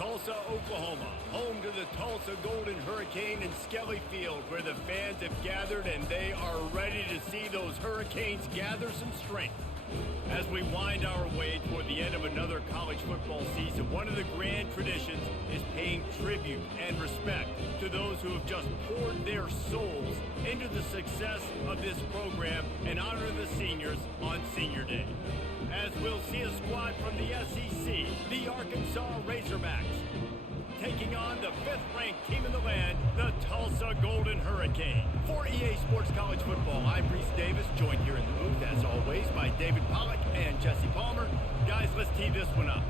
Tulsa, Oklahoma, home to the Tulsa Golden Hurricane and Skelly Field, where the fans have gathered and they are ready to see those Hurricanes gather some strength. As we wind our way toward the end of another college football season, one of the grand traditions is paying tribute and respect to those who have just poured their souls into the success of this program and honor the seniors on Senior Day. As we'll see a squad from the SEC, the Arkansas Razorbacks, taking on the 5th-ranked team in the land, the Tulsa Golden Hurricane. For EA Sports College Football, I'm Reese Davis, joined here in the booth, as always, by David Pollack and Jesse Palmer. Guys, let's tee this one up.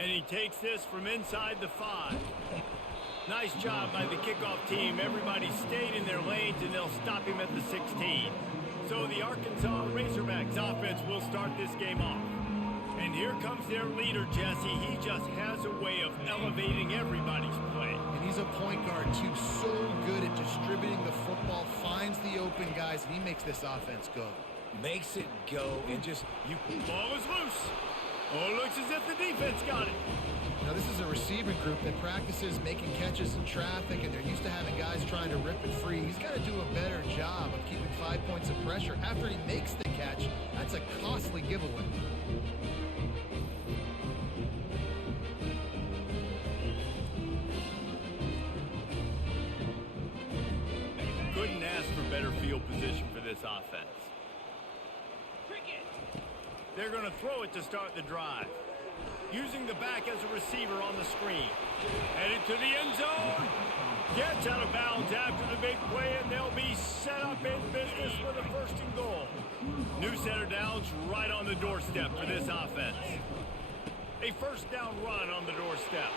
And he takes this from inside the 5. Nice job by the kickoff team. Everybody stayed in their lanes, and they'll stop him at the 16. So the Arkansas Razorbacks offense will start this game off. And here comes their leader, Jesse. He just has a way of elevating everybody's play. And he's a point guard, too. So good at distributing the football, finds the open guys, and he makes this offense go. Makes it go, and just... Ball is loose. Oh, looks as if the defense got it. Now, this is a receiving group that practices making catches in traffic, and they're used to having guys trying to rip it free. He's got to do a better job of keeping 5 points of pressure after he makes the catch. That's a costly giveaway. Couldn't ask for better field position for this offense. They're going to throw it to start the drive. Using the back as a receiver on the screen. Headed to the end zone. Gets out of bounds after the big play, and they'll be set up in business with a 1st and goal. New center downs right on the doorstep for this offense. A 1st down run on the doorstep.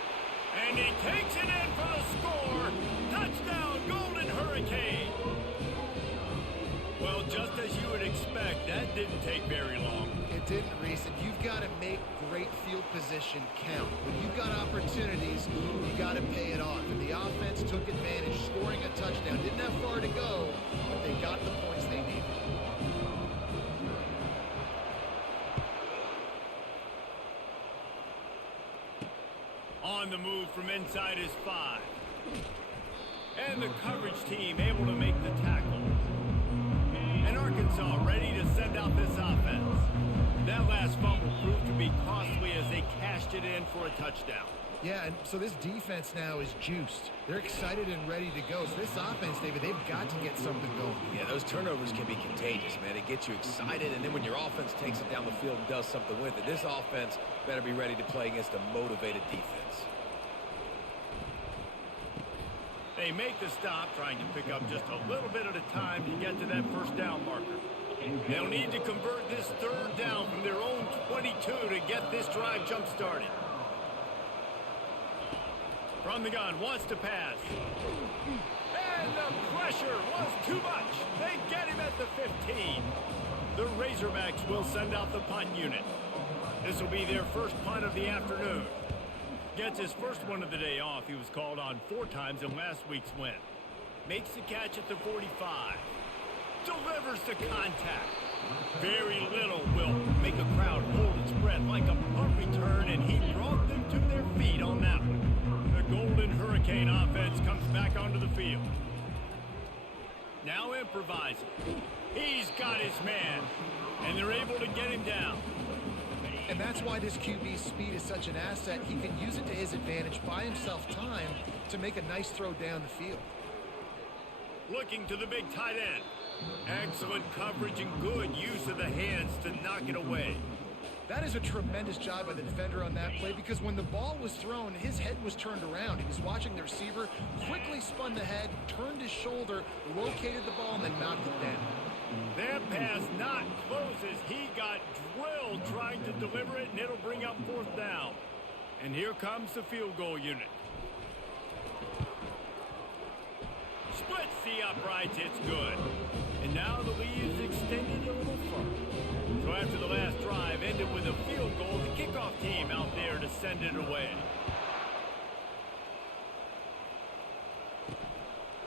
And he takes it in for the score. Touchdown, Golden Hurricane. Well, just as you would expect, that didn't take very long. It didn't, Reese, and you've got to make great field position count. When you've got opportunities, you got to pay it off. And the offense took advantage, scoring a touchdown. Didn't have far to go, but they got the points they needed. On the move from inside his 5. And the coverage team able to make the tackle. And Arkansas ready to send out this offense. That last fumble proved to be costly as they cashed it in for a touchdown. Yeah, and so this defense now is juiced. They're excited and ready to go. So this offense, David, they've got to get something going. Yeah, those turnovers can be contagious, man. It gets you excited, and then when your offense takes it down the field and does something with it, this offense better be ready to play against a motivated defense. They make the stop, trying to pick up just a little bit at a time to get to that 1st down marker. They'll need to convert this 3rd down from their own 22 to get this drive jump-started. From the gun, wants to pass. And the pressure was too much. They get him at the 15. The Razorbacks will send out the punt unit. This will be their 1st punt of the afternoon. Gets his 1st one of the day off. He was called on 4 times in last week's win. Makes the catch at the 45. Delivers the contact. Very little will make a crowd hold its breath like a punt return, and he brought them to their feet on that one. The Golden Hurricane offense comes back onto the field. Now improvising. He's got his man, and they're able to get him down. And that's why this QB's speed is such an asset. He can use it to his advantage, buy himself time to make a nice throw down the field. Looking to the big tight end. Excellent coverage and good use of the hands to knock it away. That is a tremendous job by the defender on that play, because when the ball was thrown, his head was turned around. He was watching the receiver, quickly spun the head, turned his shoulder, located the ball, and then knocked it down. That pass not close as he got drilled trying to deliver it, and it'll bring up 4th down. And here comes the field goal unit. Splits the uprights, it's good. And now the lead is extended a little further. So after the last drive ended with a field goal, the kickoff team out there to send it away.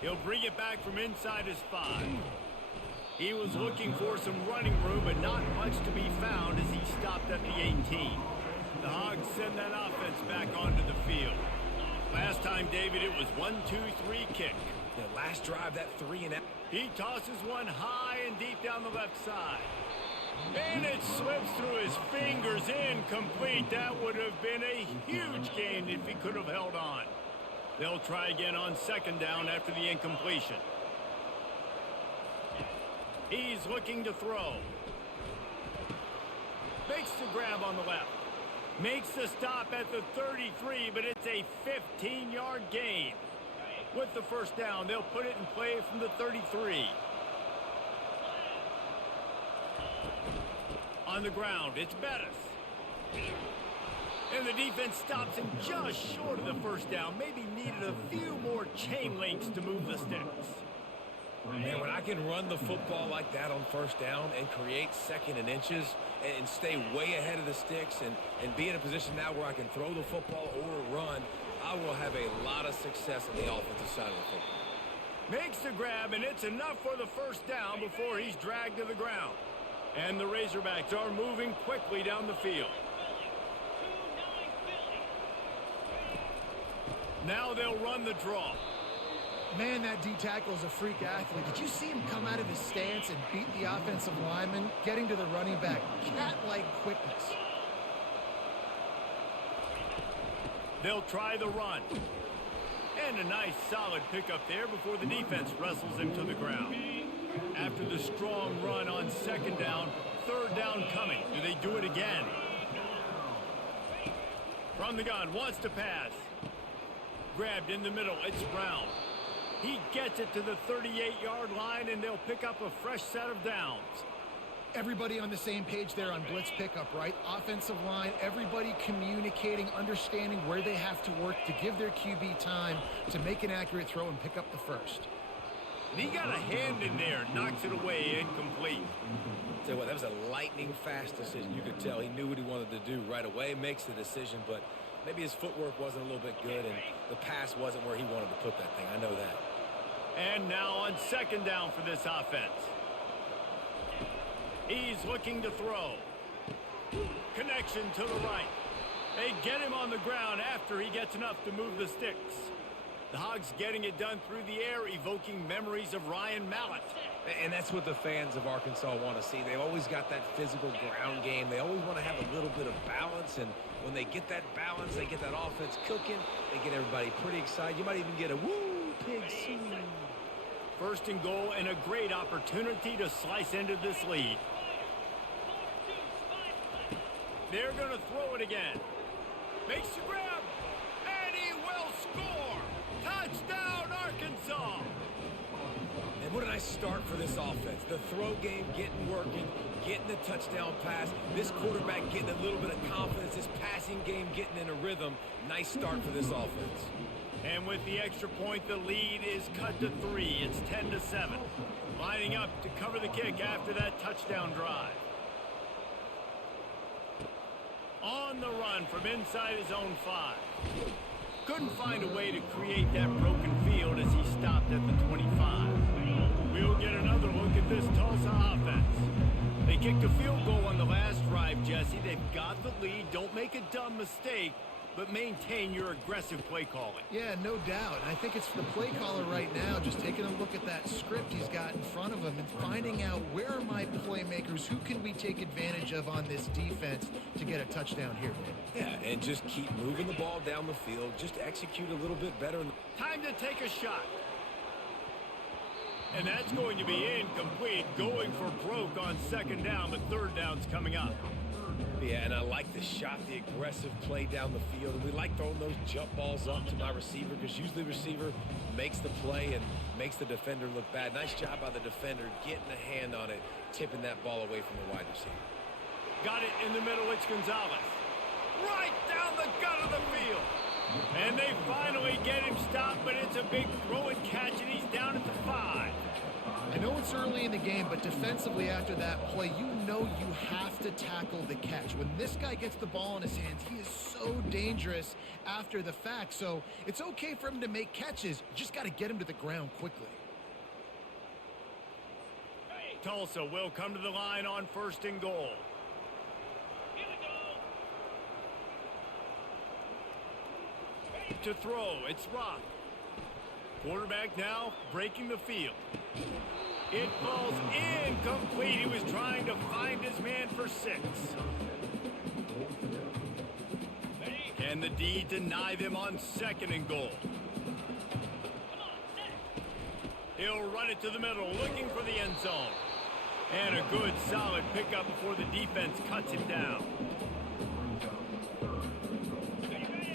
He'll bring it back from inside his 5. He was looking for some running room, but not much to be found as he stopped at the 18. The Hogs send that offense back onto the field. Last time, David, it was 1-2-3 kick. The last drive, that 3-and-out. He tosses one high and deep down the left side. And it slips through his fingers, incomplete. That would have been a huge gain if he could have held on. They'll try again on second down after the incompletion. He's looking to throw. Makes the grab on the left. Makes the stop at the 33, but it's a 15-yard gain. With the first down, they'll put it in play from the 33. On the ground, it's Bettis. And the defense stops him just short of the first down. Maybe needed a few more chain links to move the sticks. Man, when I can run the football like that on first down and create second and inches and stay way ahead of the sticks and be in a position now where I can throw the football or run, I will have a lot of success on the offensive side of the football. Makes the grab, and it's enough for the first down before he's dragged to the ground. And the Razorbacks are moving quickly down the field. Now they'll run the draw. Man, that D-tackle is a freak athlete. Did you see him come out of his stance and beat the offensive lineman, getting to the running back? Cat-like quickness. They'll try the run. And a nice solid pickup there before the defense wrestles him to the ground. After the strong run on second down, third down coming. Do they do it again? From the gun, wants to pass. Grabbed in the middle, it's Brown. He gets it to the 38-yard line, and they'll pick up a fresh set of downs. Everybody on the same page there on blitz pickup, right? Offensive line, everybody communicating, understanding where they have to work to give their QB time to make an accurate throw and pick up the first. And he got a hand in there, knocks it away, incomplete. Tell you what, that was a lightning-fast decision. You could tell he knew what he wanted to do right away, makes the decision, but maybe his footwork wasn't a little bit good, and the pass wasn't where he wanted to put that thing. I know that. And now on second down for this offense. He's looking to throw. Connection to the right. They get him on the ground after he gets enough to move the sticks. The Hogs getting it done through the air, evoking memories of Ryan Mallett. And that's what the fans of Arkansas want to see. They've always got that physical ground game. They always want to have a little bit of balance, and when they get that balance, they get that offense cooking, they get everybody pretty excited. You might even get a woo, pig swing. First and goal, and a great opportunity to slice into this lead. They're going to throw it again. Makes the grab, and he will score. Touchdown, Arkansas. And what a nice start for this offense. The throw game getting working, getting the touchdown pass. This quarterback getting a little bit of confidence. This passing game getting in a rhythm. Nice start for this offense. And with the extra point, the lead is cut to 3. It's 10-7. Lining up to cover the kick after that touchdown drive. On the run from inside his own 5. Couldn't find a way to create that broken field as he stopped at the 25. We'll get another look at this Tulsa offense. They kicked a field goal on the last drive, Jesse. They've got the lead. Don't make a dumb mistake, but maintain your aggressive play calling. Yeah, no doubt. I think it's the play caller right now just taking a look at that script he's got in front of him and finding out where are my playmakers, who can we take advantage of on this defense to get a touchdown here. Yeah, and just keep moving the ball down the field. Just execute a little bit better. Time to take a shot. And that's going to be incomplete, going for broke on second down, but third down's coming up. Yeah, and I like the shot, the aggressive play down the field. And we like throwing those jump balls up to my receiver because usually the receiver makes the play and makes the defender look bad. Nice job by the defender getting a hand on it, tipping that ball away from the wide receiver. Got it in the middle, it's Gonzalez. Right down the gut of the field. And they finally get him stopped, but it's a big throw and catch, and he's down at the 5. I know it's early in the game, but defensively after that play, you know you have to tackle the catch. When this guy gets the ball in his hands, he is so dangerous after the fact. So it's okay for him to make catches. You just got to get him to the ground quickly. Tulsa will come to the line on 1st and goal. To throw, it's Rock. Quarterback now breaking the field. It falls incomplete. He was trying to find his man for 6. Can the D deny them on 2nd and goal? He'll run it to the middle, looking for the end zone. And a good, solid pickup before the defense cuts him down.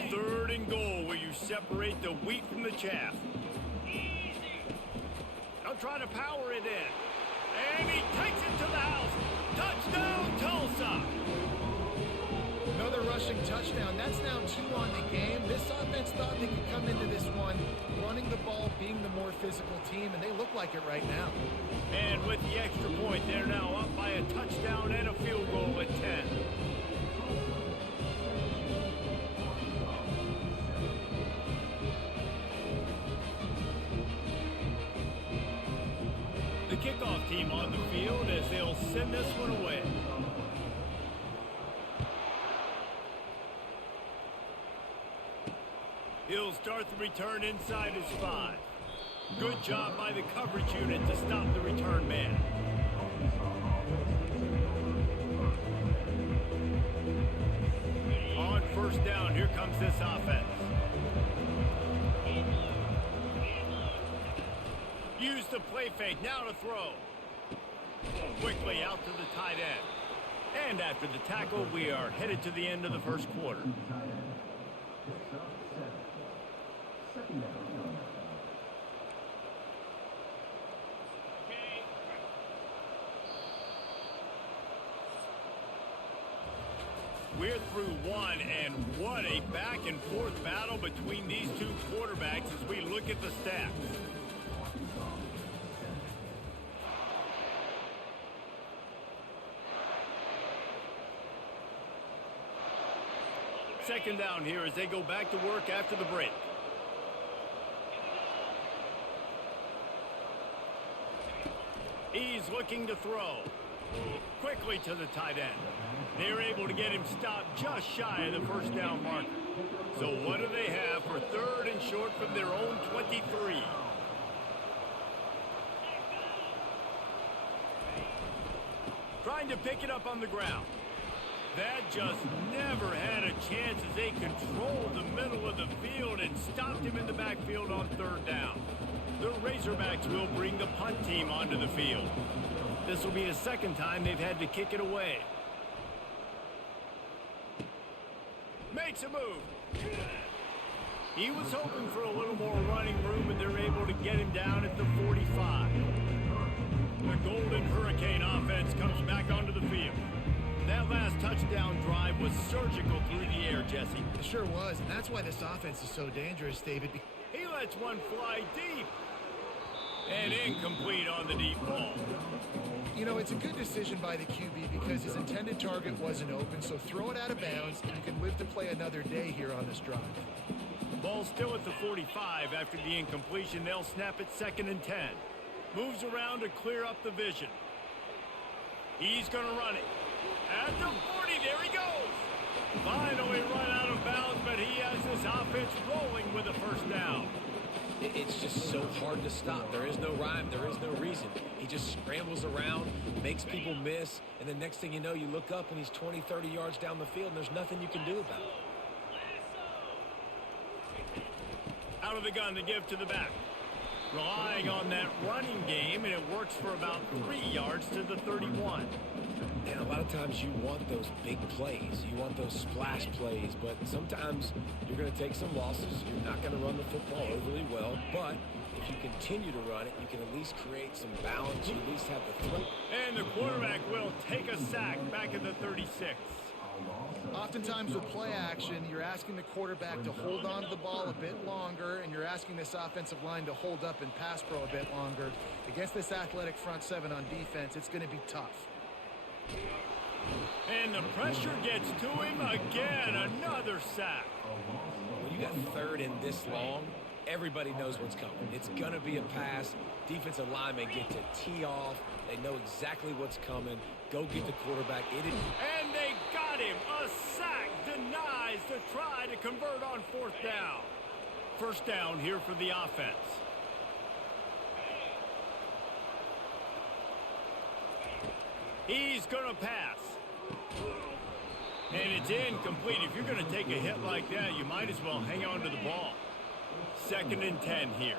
3rd and goal, where you separate the wheat from the chaff. They'll try to power it in. And he takes it to the house. Touchdown, Tulsa! Another rushing touchdown. That's now 2 on the game. This offense thought they could come into this one running the ball, being the more physical team, and they look like it right now. And with the extra point, they're now up by a touchdown and a field goal at 10. The kickoff team on the field as they'll send this one away. He'll start the return inside his 5. Good job by the coverage unit to stop the return man. On 1st down, here comes this offense. Use the play fake, now to throw. Quickly out to the tight end. And after the tackle, we are headed to the end of the 1st quarter. We're through 1, and what a back-and-forth battle between these 2 quarterbacks as we look at the stats. Second down here as they go back to work after the break. He's looking to throw. Quickly to the tight end. They're able to get him stopped just shy of the 1st down marker. So what do they have for 3rd and short from their own 23? Trying to pick it up on the ground. That just never had a chance as they controlled the middle of the field and stopped him in the backfield on 3rd down. The Razorbacks will bring the punt team onto the field. This will be the 2nd time they've had to kick it away. Makes a move. He was hoping for a little more running room, and they're able to get him down at the 45. The Golden Hurricane offense comes back onto the field. That last touchdown drive was surgical through the air, Jesse. It sure was, and that's why this offense is so dangerous, David. He lets one fly deep. And incomplete on the deep ball. You know, it's a good decision by the QB because his intended target wasn't open, so throw it out of bounds, and you can live to play another day here on this drive. Ball still at the 45 after the incompletion. They'll snap it 2nd and 10. Moves around to clear up the vision. He's going to run it. At the 40, there he goes. Finally run out of bounds, but he has this offense rolling with a 1st down. It's just so hard to stop. There is no rhyme. There is no reason. He just scrambles around, makes people miss, and the next thing you know, you look up and he's 20, 30 yards down the field, and there's nothing you can do about it. Out of the gun to give to the back. Relying on that running game, and it works for about 3 yards to the 31. And a lot of times you want those big plays. You want those splash plays, but sometimes you're going to take some losses. You're not going to run the football overly well, but if you continue to run it, you can at least create some balance. You at least have the threat. And the quarterback will take a sack back at the 36. Oftentimes with play action, you're asking the quarterback to hold on to the ball a bit longer, and you're asking this offensive line to hold up and pass pro a bit longer. Against this athletic front 7 on defense, it's going to be tough. And the pressure gets to him again. Another sack. When you got 3rd and this long, everybody knows what's coming. It's going to be a pass. Defensive linemen get to tee off. They know exactly what's coming. Go get the quarterback. And they got him. A sack denies the try to convert on 4th down. First down here for the offense. He's going to pass. And it's incomplete. If you're going to take a hit like that, you might as well hang on to the ball. 2nd and 10 here.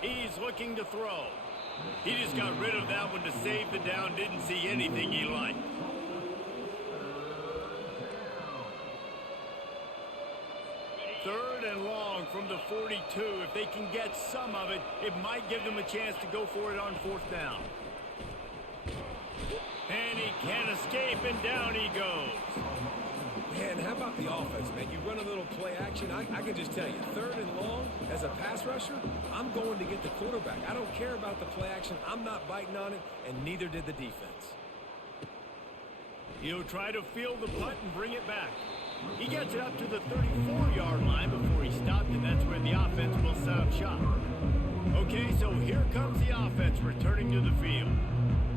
He's looking to throw. He just got rid of that one to save the down. Didn't see anything he liked. Third and long from the 42. If they can get some of it, it might give them a chance to go for it on 4th down. And he can't escape, and down he goes. Man, how about the offense, man? You run a little play action. I can just tell you, 3rd and long, as a pass rusher, I'm going to get the quarterback. I don't care about the play action. I'm not biting on it, and neither did the defense. He'll try to field the punt and bring it back. He gets it up to the 34-yard line before he stopped, and that's where the offense will set up shop. Okay, so here comes the offense returning to the field.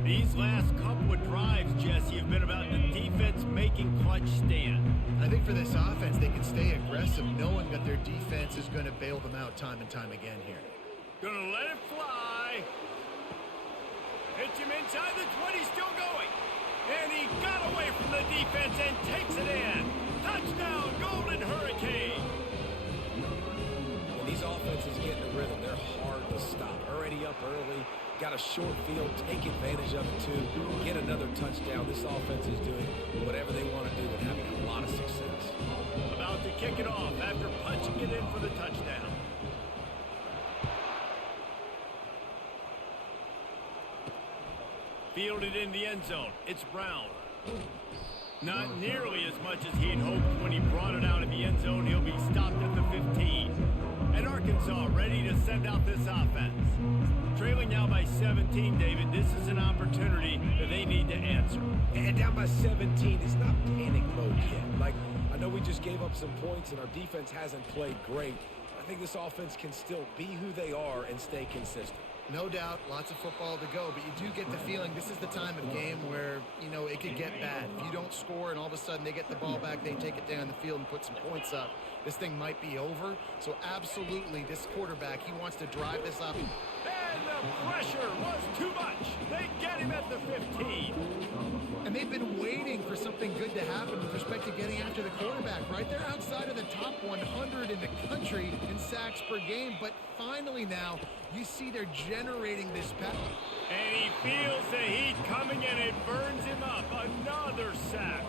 These last couple of drives, Jesse, have been about the defense making clutch stand. I think for this offense, they can stay aggressive knowing that their defense is going to bail them out time and time again here. Gonna let it fly. Hits him inside the 20, still going. And he got away from the defense and takes it in. Touchdown, Golden Hurricane. When these offenses get in the rhythm, they're hard to stop. Already up early. Got a short field, take advantage of it too, get another touchdown. This offense is doing whatever they want to do and having a lot of success. About to kick it off after punching it in for the touchdown. Fielded in the end zone. It's Brown. Not nearly as much as he'd hoped when he brought it out of the end zone. He'll be stopped at the 15. And Arkansas ready to send out this offense. Trailing now by 17, David. This is an opportunity that they need to answer. And down by 17, it's not panic mode yet. Like, I know we just gave up some points and our defense hasn't played great. I think this offense can still be who they are and stay consistent. No doubt, lots of football to go, but you do get the feeling this is the time of game where, you know, it could get bad. If you don't score and all of a sudden they get the ball back, they take it down the field and put some points up, this thing might be over. So absolutely, this quarterback, he wants to drive this up. And the pressure was too much. They get him at the 15. And they've been waiting for something good to happen with respect to getting after the quarterback, right? They're outside of the top 100 in the country in sacks per game, but finally now you see they're generating this pass. And he feels the heat coming and it burns him up. Another sack.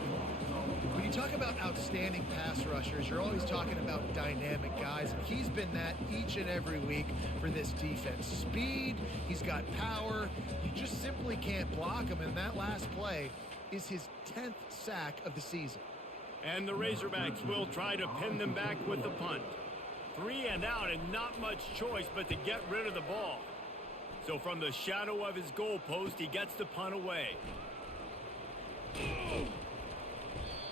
When you talk about outstanding pass rushers, you're always talking about dynamic guys, and he's been that each and every week for this defense. Speed, he's got power, you just simply can't block him, and that last play is his 10th sack of the season. And the Razorbacks will try to pin them back with the punt. 3 and out and not much choice but to get rid of the ball. So from the shadow of his goalpost, he gets the punt away.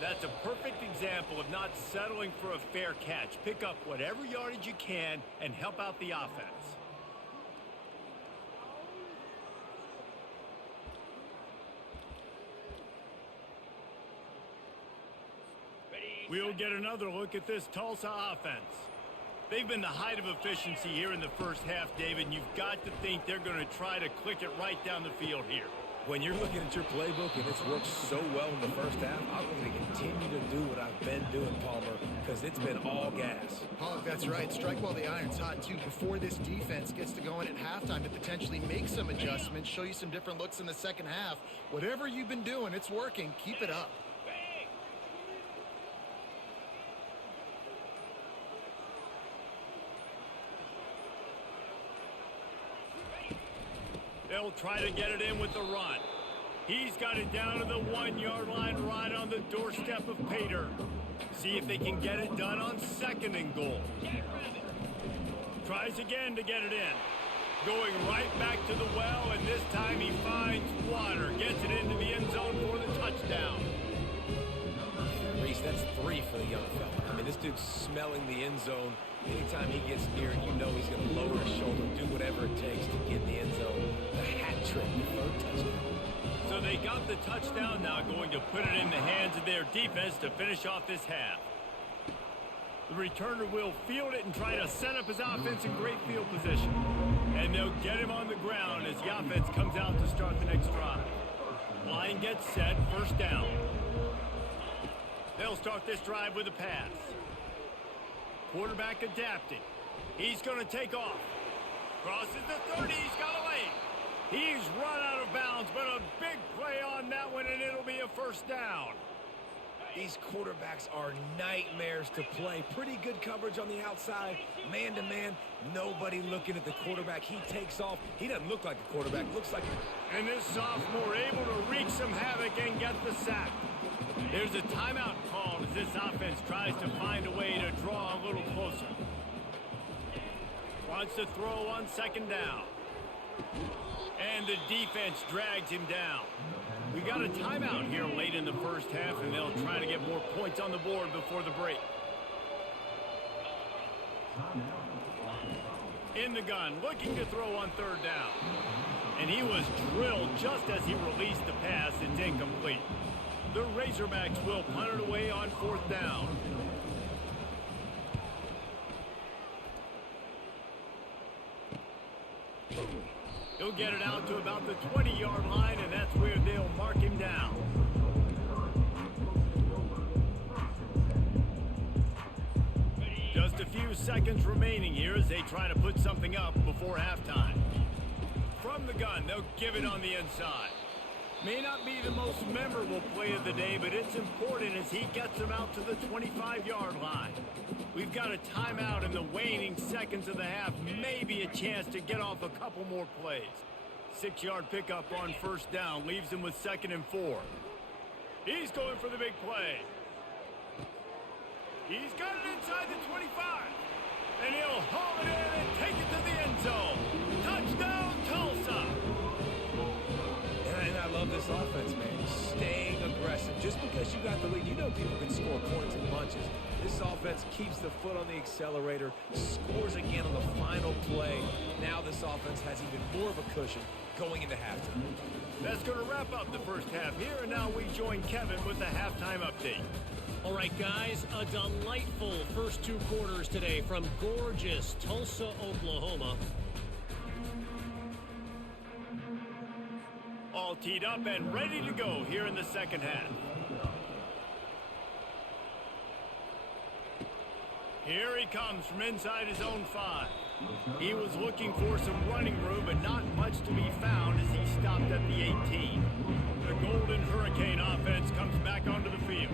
That's a perfect example of not settling for a fair catch. Pick up whatever yardage you can and help out the offense. We'll get another look at this Tulsa offense. They've been the height of efficiency here in the first half, David, and you've got to think they're going to try to click it right down the field here. When you're looking at your playbook and it's worked so well in the first half, I'm going to continue to do what I've been doing, Palmer, because it's been all gas. Pollock, that's right. Strike while the iron's hot, too, before this defense gets to going at halftime to potentially make some adjustments, show you some different looks in the second half. Whatever you've been doing, it's working. Keep it up. They'll try to get it in with the run. He's got it down to the 1-yard line right on the doorstep of Pater. See if they can get it done on 2nd and goal. Tries again to get it in. Going right back to the well, and this time he finds water. Gets it into the end zone for the touchdown. Reese, that's 3 young fella. I mean, this dude's smelling the end zone. Anytime he gets near it, you know he's going to lower his shoulder, do whatever it takes to get in the end zone. The hat trick, the third touchdown. So they got the touchdown, now going to put it in the hands of their defense to finish off this half. The returner will field it and try to set up his offense in great field position. And they'll get him on the ground as the offense comes out to start the next drive. Line gets set, first down. They'll start this drive with a pass. Quarterback adapting. He's going to take off. Crosses the 30, he's got away. He's run out of bounds, but a big play on that one, and it'll be a first down. These quarterbacks are nightmares to play. Pretty good coverage on the outside. Man-to-man, nobody looking at the quarterback. He takes off. He doesn't look like a quarterback. Looks like... And this sophomore able to wreak some havoc and get the sack. There's a timeout called as this offense tries to find a way to draw a little closer. Wants to throw on second down. And the defense drags him down. We got a timeout here late in the first half, and they'll try to get more points on the board before the break. In the gun, looking to throw on third down. And he was drilled just as he released the pass. It's incomplete. The Razorbacks will punt it away on fourth down. He'll get it out to about the 20-yard line, and that's where they'll mark him down. Just a few seconds remaining here as they try to put something up before halftime. From the gun, they'll give it on the inside. May not be the most memorable play of the day, but it's important as he gets him out to the 25-yard line. We've got a timeout in the waning seconds of the half. Maybe a chance to get off a couple more plays. 6-yard pickup on first down leaves him with 2nd and 4. He's going for the big play. He's got it inside the 25. And he'll haul it in and take it to the end zone. Touchdown, Tulsa. And I love this offense, man. Staying aggressive. Just because you got the lead, you know people can score points in bunches. This offense keeps the foot on the accelerator, scores again on the final play. Now this offense has even more of a cushion going into halftime. That's going to wrap up the first half here, and now we join Kevin with the halftime update. All right, guys, a delightful first 2 quarters today from gorgeous Tulsa, Oklahoma. All teed up and ready to go here in the second half. Here he comes from inside his own 5. He was looking for some running room, but not much to be found as he stopped at the 18. The Golden Hurricane offense comes back onto the field.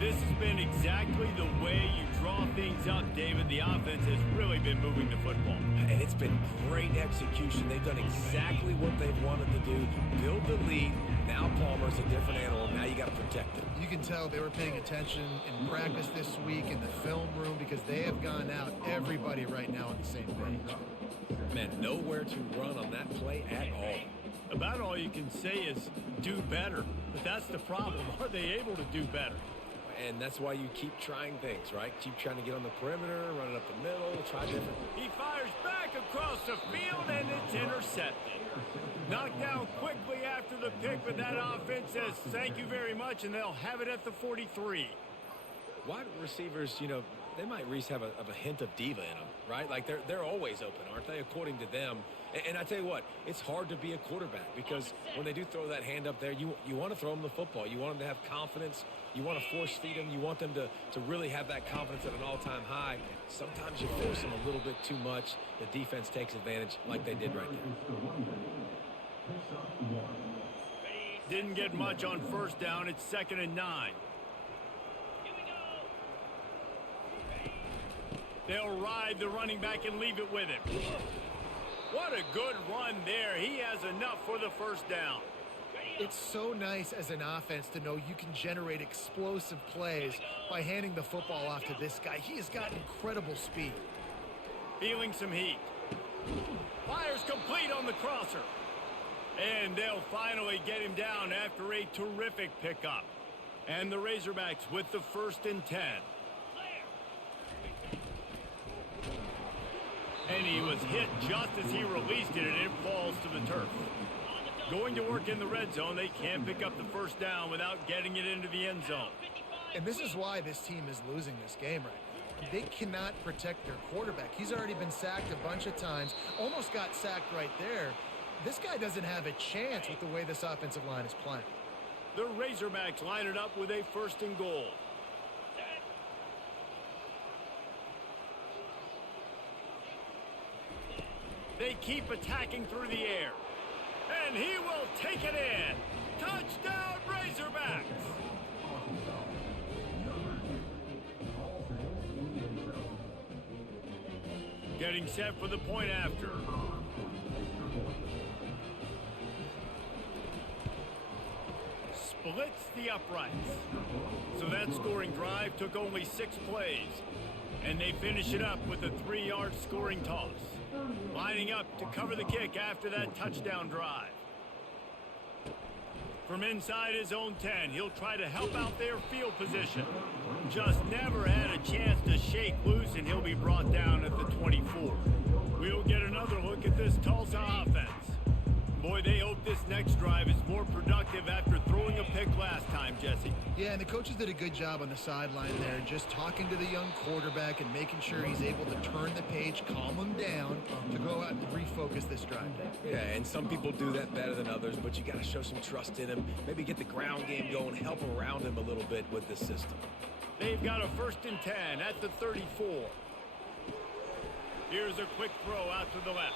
This has been exactly the way you draw things up, David. The offense has really been moving the football. And it's been great execution. They've done exactly what they've wanted to do. Build the lead. Now Palmer's a different animal. Now you got to protect him. You can tell they were paying attention in practice this week in the film room because they have gone out, everybody right now on the same page. Man, nowhere to run on that play at all. About all you can say is do better. But that's the problem. Are they able to do better? And that's why you keep trying things, right? Keep trying to get on the perimeter, run it up the middle, try different. He fires back across the field, and it's intercepted. Knocked down quickly after the pick, but that offense says thank you very much, and they'll have it at the 43. Wide receivers, you know, they might at least have a hint of diva in them, right? Like they're always open, aren't they, according to them? And I tell you what, it's hard to be a quarterback because when they do throw that hand up there, you want to throw them the football. You want them to have confidence. You want to force feed them. You want them to really have that confidence at an all-time high. Sometimes you force them a little bit too much. The defense takes advantage like they did right there. Didn't get much on first down. It's 2nd and 9. They'll ride the running back and leave it with him. What a good run there. He has enough for the first down. It's so nice as an offense to know you can generate explosive plays by handing the football off to this guy. He has got incredible speed. Feeling some heat. Fires complete on the crosser. And they'll finally get him down after a terrific pickup. And the Razorbacks with the 1st and 10. And he was hit just as he released it, and it falls to the turf. Going to work in the red zone, they can't pick up the 1st down without getting it into the end zone. And this is why this team is losing this game right now. They cannot protect their quarterback. He's already been sacked a bunch of times, almost got sacked right there. This guy doesn't have a chance with the way this offensive line is playing. The Razorbacks line it up with a 1st and goal. They keep attacking through the air. And he will take it in. Touchdown, Razorbacks! Getting set for the point after. Splits the uprights. So that scoring drive took only 6 plays. And they finish it up with a 3-yard scoring toss. Lining up to cover the kick after that touchdown drive. From inside his own 10, he'll try to help out their field position. Just never had a chance to shake loose, and he'll be brought down at the 24. We'll get another look at this Tulsa offense. Boy, they hope this next drive is more productive after throwing a pick last time, Jesse. Yeah, and the coaches did a good job on the sideline there, just talking to the young quarterback and making sure he's able to turn the page, calm him down, to go out and refocus this drive. Yeah, and some people do that better than others, but you got to show some trust in him. Maybe get the ground game going, help around him a little bit with this system. They've got a 1st and 10 at the 34. Here's a quick throw out to the left.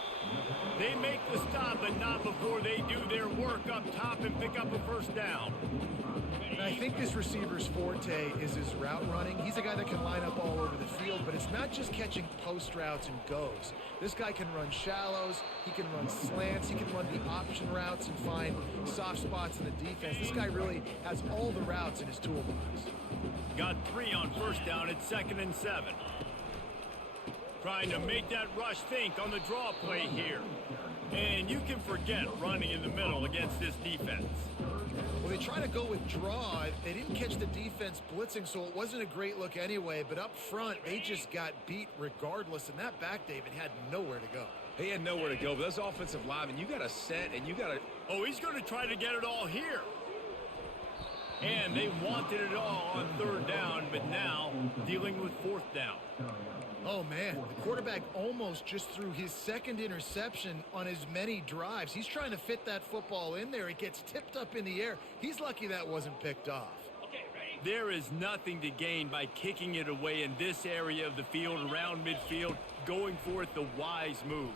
They make the stop, but not before they do their work up top and pick up a 1st down. And I think this receiver's forte is his route running. He's a guy that can line up all over the field, but it's not just catching post routes and goes. This guy can run shallows, he can run slants, he can run the option routes and find soft spots in the defense. This guy really has all the routes in his toolbox. Got 3 on 1st down at 2nd and 7. Trying to make that rush think on the draw play here. And you can forget running in the middle against this defense. Well, they try to go with draw. They didn't catch the defense blitzing, so it wasn't a great look anyway. But up front, they just got beat regardless. And that back, David, had nowhere to go. He had nowhere to go, but those offensive linemen, you got to set and you got to... Oh, he's going to try to get it all here. And they wanted it all on 3rd down, but now dealing with 4th down. Oh, man, the quarterback almost just threw his 2nd interception on as many drives. He's trying to fit that football in there. It gets tipped up in the air. He's lucky that wasn't picked off. There is nothing to gain by kicking it away in this area of the field, around midfield, going for it the wise move.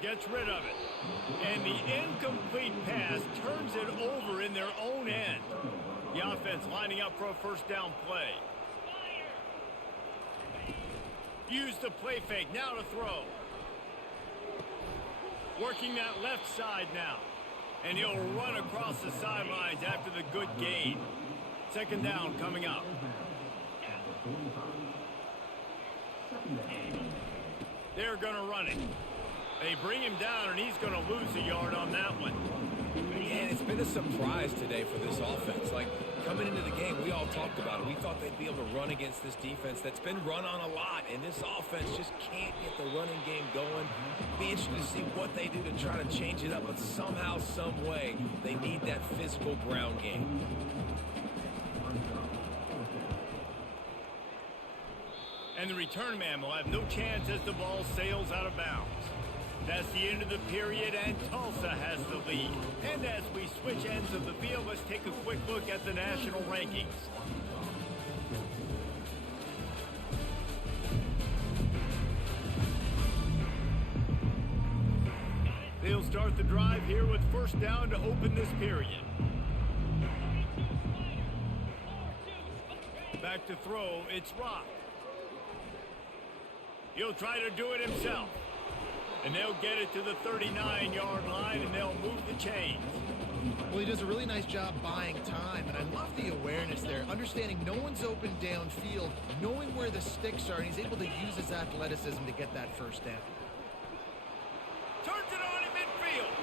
Gets rid of it. And the incomplete pass turns it over in their own end. The offense lining up for a 1st down play. Use the play fake, now to throw. Working that left side now. And he'll run across the sidelines after the good gain. 2nd down coming up. They're going to run it. They bring him down, and he's going to lose a yard on that one. And it's been a surprise today for this offense. Like, coming into the game, we all talked about it. We thought they'd be able to run against this defense that's been run on a lot, and this offense just can't get the running game going. Be interested to see what they do to try to change it up, but somehow, some way, they need that physical ground game. And the return man will have no chance as the ball sails out of bounds. That's the end of the period, and Tulsa has the lead. And as we switch ends of the field, let's take a quick look at the national rankings. They'll start the drive here with 1st down to open this period. Back to throw, it's Rock. He'll try to do it himself. And they'll get it to the 39-yard line, and they'll move the chains. Well, he does a really nice job buying time, and I love the awareness there, understanding no one's open downfield, knowing where the sticks are, and he's able to use his athleticism to get that 1st down. Turns it on in midfield.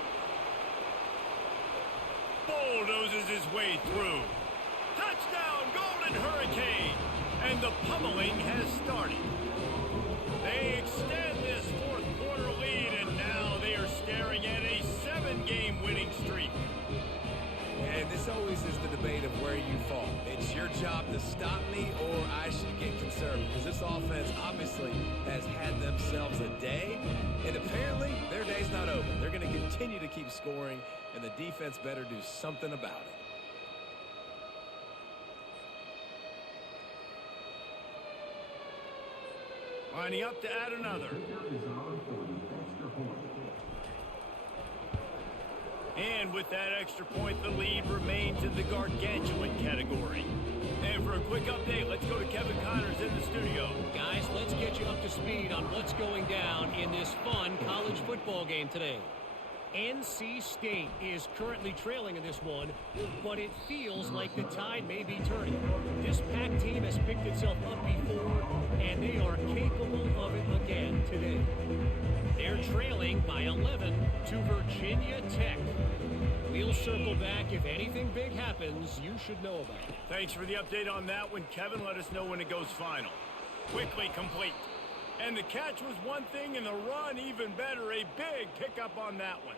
bulldozes his way through. Touchdown, Golden Hurricane! And the pummeling has started. They extend this fourth quarter lead, and now they are staring at a 7-game winning streak. And this always is the debate of where you fall. It's your job to stop me, or I should get concerned, because this offense obviously has had themselves a day, and apparently their day's not over. They're going to continue to keep scoring, and the defense better do something about it. Lining up to add another. And with that extra point, the lead remains in the gargantuan category. And for a quick update, let's go to Kevin Connors in the studio. Guys, let's get you up to speed on what's going down in this fun college football game today. NC State is currently trailing in this one, but it feels like the tide may be turning. This Pac team has picked itself up before, and they are capable of it again today. They're trailing by 11 to Virginia Tech. We'll circle back. If anything big happens, you should know about it. Thanks for the update on that one, Kevin. Let us know when it goes final. Quickly complete. And the catch was one thing, and the run even better. A big pickup on that one.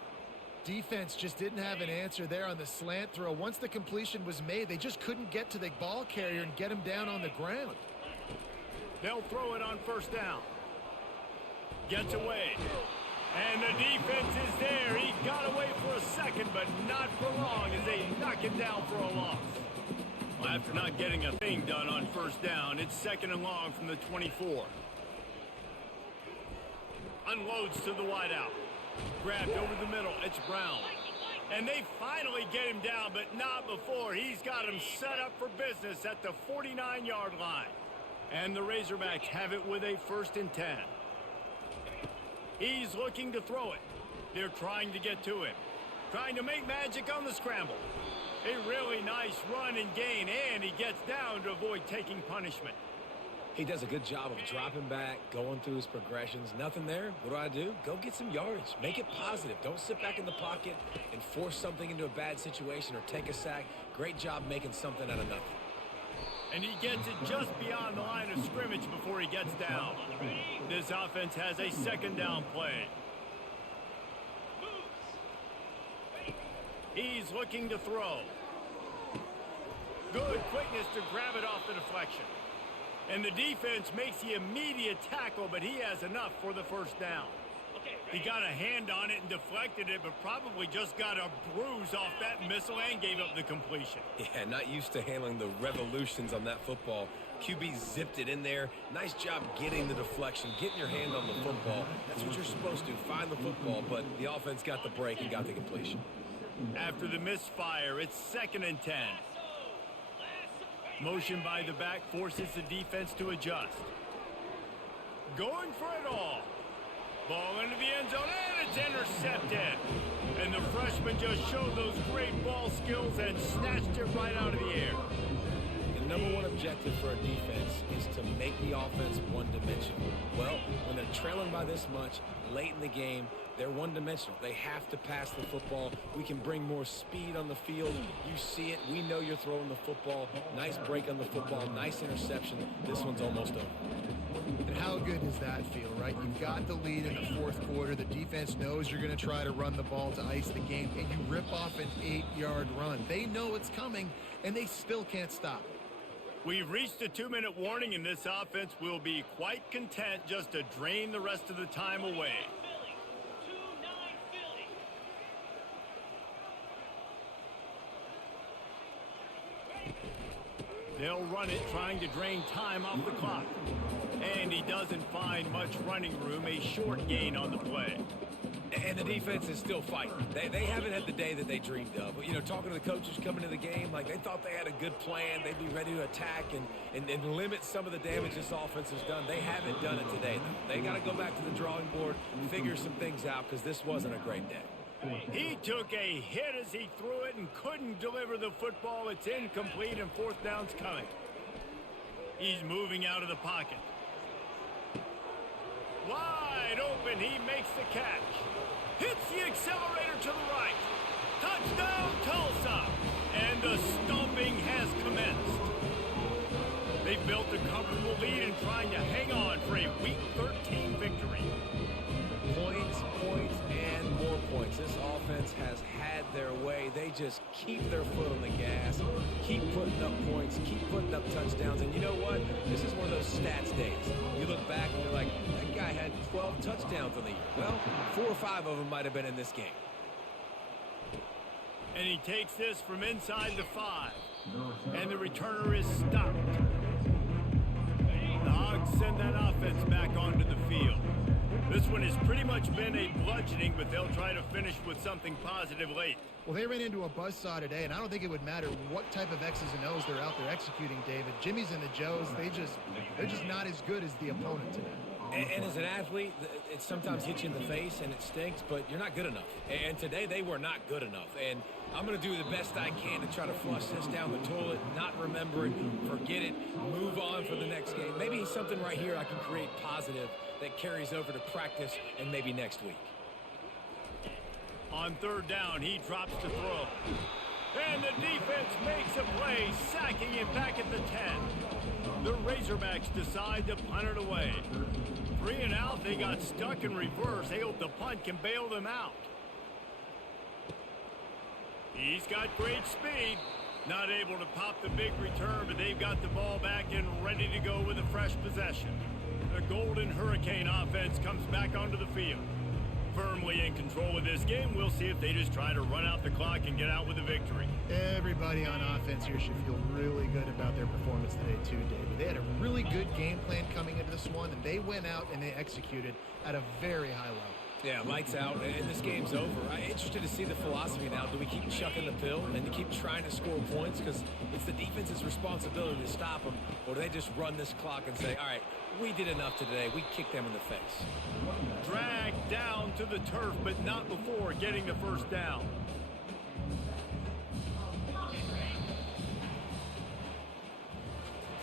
Defense just didn't have an answer there on the slant throw. Once the completion was made, they just couldn't get to the ball carrier and get him down on the ground. They'll throw it on first down. Gets away. And the defense is there. He got away for a second, but not for long as they knock it down for a loss. Well, after not getting a thing done on first down, it's second and long from the 24. Unloads to the wideout. Grabbed over the middle. It's Brown. And they finally get him down, but not before. He's got him set up for business at the 49-yard line. And the Razorbacks have it with a 1st and 10. He's looking to throw it. They're trying to get to him. Trying to make magic on the scramble. A really nice run and gain, and he gets down to avoid taking punishment. He does a good job of dropping back, going through his progressions. Nothing there. What do? Go get some yardage. Make it positive. Don't sit back in the pocket and force something into a bad situation or take a sack. Great job making something out of nothing. And he gets it just beyond the line of scrimmage before he gets down. This offense has a 2nd down play. He's looking to throw. Good quickness to grab it off the deflection. And the defense makes the immediate tackle, but he has enough for the 1st down. He got a hand on it and deflected it, but probably just got a bruise off that missile and gave up the completion. Yeah, not used to handling the revolutions on that football. QB zipped it in there. Nice job getting the deflection, getting your hand on the football. That's what you're supposed to, find the football, but the offense got the break and got the completion. After the misfire, it's 2nd and 10. Motion by the back forces the defense to adjust. Going for it all. Ball into the end zone, and it's intercepted. And the freshman just showed those great ball skills and snatched it right out of the air. The number one objective for a defense is to make the offense one-dimensional. Well, when they're trailing by this much, late in the game, they're one-dimensional. They have to pass the football. We can bring more speed on the field. You see it. We know you're throwing the football. Nice break on the football. Nice interception. This one's almost over. And how good does that feel, right? You've got the lead in the 4th quarter. The defense knows you're going to try to run the ball to ice the game, and you rip off an 8-yard run. They know it's coming, and they still can't stop it. We've reached a 2-minute warning, and this offense will be quite content just to drain the rest of the time away. They'll run it, trying to drain time off the clock. And he doesn't find much running room, a short gain on the play. And the defense is still fighting. They haven't had the day that they dreamed of. But, you know, talking to the coaches coming to the game, like they thought they had a good plan. They'd be ready to attack and limit some of the damage this offense has done. They haven't done it today, though. They got to go back to the drawing board and figure some things out because this wasn't a great day. He took a hit as he threw it and couldn't deliver the football. It's incomplete and 4th down's coming. He's moving out of the pocket. Wide open, he makes the catch. Hits the accelerator to the right. Touchdown, Tulsa. built a comfortable lead and trying to hang on for a Week 13 victory. Points, and more points. This offense has had their way. They just keep their foot on the gas, keep putting up points, keep putting up touchdowns. And you know what? This is one of those stats days. You look back and you're like, that guy had 12 touchdowns on the year. Well, 4 or 5 of them might have been in this game. And he takes this from inside the 5. And the returner is stopped. The Hogs send that offense back onto the field. This one has pretty much been a bludgeoning, but they'll try to finish with something positive late. Well, they ran into a buzzsaw today, and I don't think it would matter what type of X's and O's they're out there executing, David. Jimmy's and the Joes, they're just not as good as the opponent today. And as an athlete, it sometimes hits you in the face and it stinks, but you're not good enough. And today they were not good enough. And I'm going to do the best I can to try to flush this down the toilet, not remember it, forget it, move on for the next game. Maybe something right here I can create positive that carries over to practice and maybe next week. On 3rd down, he drops to throw. And the defense makes a play, sacking him back at the 10. The Razorbacks decide to punt it away. 3 and out, they got stuck in reverse. They hope the punt can bail them out. He's got great speed. Not able to pop the big return, but they've got the ball back and ready to go with a fresh possession. The Golden Hurricane offense comes back onto the field. Firmly in control of this game. We'll see if they just try to run out the clock and get out with a victory. Everybody on offense here should feel really good about their performance today too, David. They had a really good game plan coming into this one, and they went out and they executed at a very high level. Yeah, lights out, and this game's over. I'm interested to see the philosophy now. Do we keep chucking the pill and to keep trying to score points? Because it's the defense's responsibility to stop them. Or do they just run this clock and say, all right, we did enough today. We kicked them in the face. Dragged down to the turf, but not before getting the first down.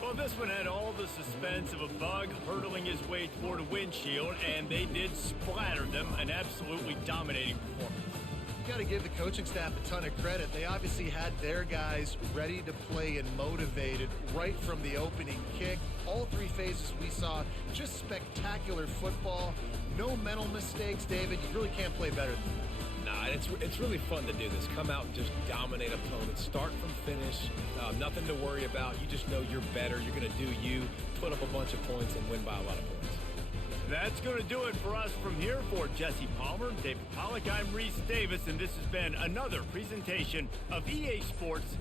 Well, this one had all the suspense of a bug hurtling his way toward a windshield, and they did splatter them. An absolutely dominating performance. You got to give the coaching staff a ton of credit. They obviously had their guys ready to play and motivated right from the opening kick. All 3 phases we saw, just spectacular football. No mental mistakes, David. You really can't play better than that. Nah, it's really fun to do this. Come out and just dominate opponents. Start from finish. Nothing to worry about. You just know you're better. You're going to do you, put up a bunch of points, and win by a lot of points. That's going to do it for us from here. For Jesse Palmer, David Pollack, I'm Reese Davis, and this has been another presentation of EA Sports.